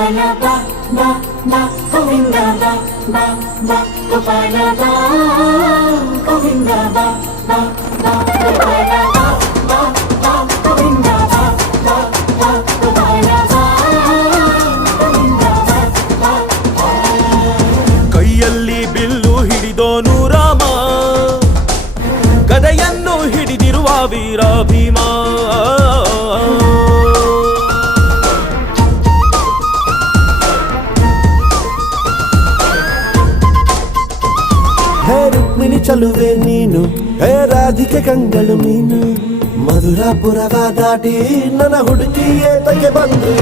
ಗೋಪಾಲ ಬಾ ಬಾ ಬಾ ಗೋವಿಂದ ಬಾ ಬಾ ಬಾ ಗೋಪಾಲ ಬಾ ಗೋವಿಂದ ಬಾ ಬಾ ಬಾ ಗೋಪಾಲ ಬಾ ಬಾ ಬಾ ಗೋವಿಂದ ಬಾ ಬಾ ಬಾ ಗೋಪಾಲ ಬಾ ಗೋವಿಂದ ಬಾ ಬಾ. ಕೈಯಲ್ಲಿ ಬಿಲ್ಲು ಹಿಡಿದೋನು ರಾಮ, ಗದೆಯನ್ನು ಹಿಡಿದಿರುವ ವೀರ ಭೀಮ. ಹೇ ರುಕ್ಮಿಣಿ ಚಲುವೆ ನೀನು, ಹೇ ರಾಧಿಕೆ ಕಂಗಳು ನೀನು, ಮಧುರಾಪುರವ ದಾಟಿ ನನ್ನ ಹುಡುಕಿ ಏತಕ್ಕೆ ಬಂದು